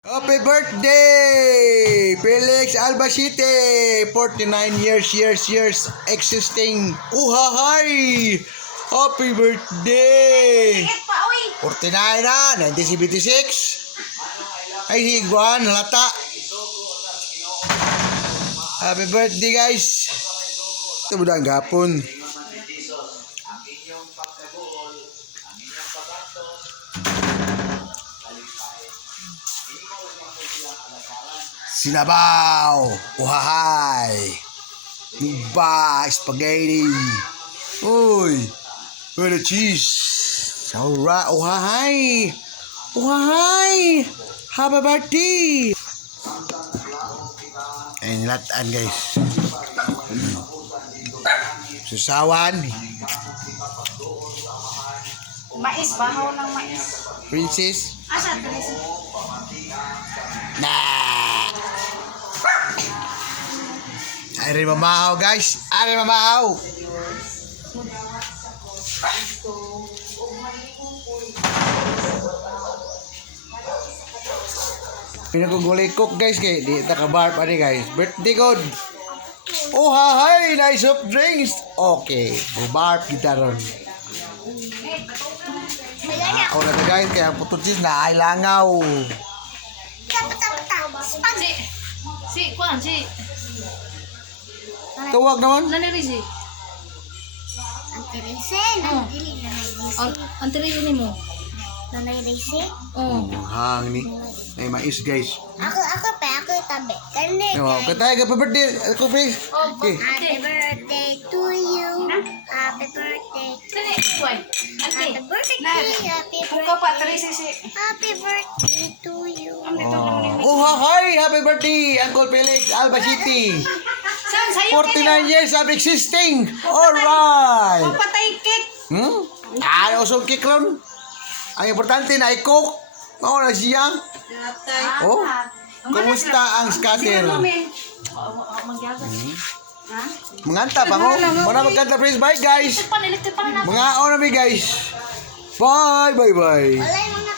Happy birthday, Felix Albacete! 49 years existing. Uhahay! Happy birthday! 49 na, 1976. Ay, higuan, halata. Happy birthday, guys. Ito mo ang gapon. Sinabaw, uhahay, nuba, spaghetti, uy, with the cheese, saura, uhahay, uhahay, happy birthday. Ayun, lataan guys. Susawan. Mais, bahaw ng mais. Princess. Asa, Teresa? Nah. Ari mamahaw guys. Ari mamahaw. Pinagugulikok guys kay di ta kabar pa ni guys. Birthday god. Oh hi, nice soft drinks. Okay, bubar kita ron. Ora ta guys kaya pututis na ay langaw. Si. Tuwag naman. Nani rin si? Ang tiri ni mo? Nanay Daisy? Oh. Hang ni. Ay mais guys. Ako tabi. Kani. Yo, katay ka birthday. Ako please. Okay. Happy birthday to you. Happy birthday. Kani, kuway. Ate. Happy birthday. Happy Buka pa, birthday. Teresa si. Happy birthday to you. Ang dito naman ni. Oh hi, happy birthday Uncle Felix Albacete. Saan, sa'yo 49 years of existing. Alright. Patay cake. Usong kiklon. Ang importante na i-cook. Mao na siya. Oh. Kumusta ang scatter? Manganta pa mo. Muna magkanta please. Bye guys. Panilit pa na. Mga na mi guys. Bye. Walay mga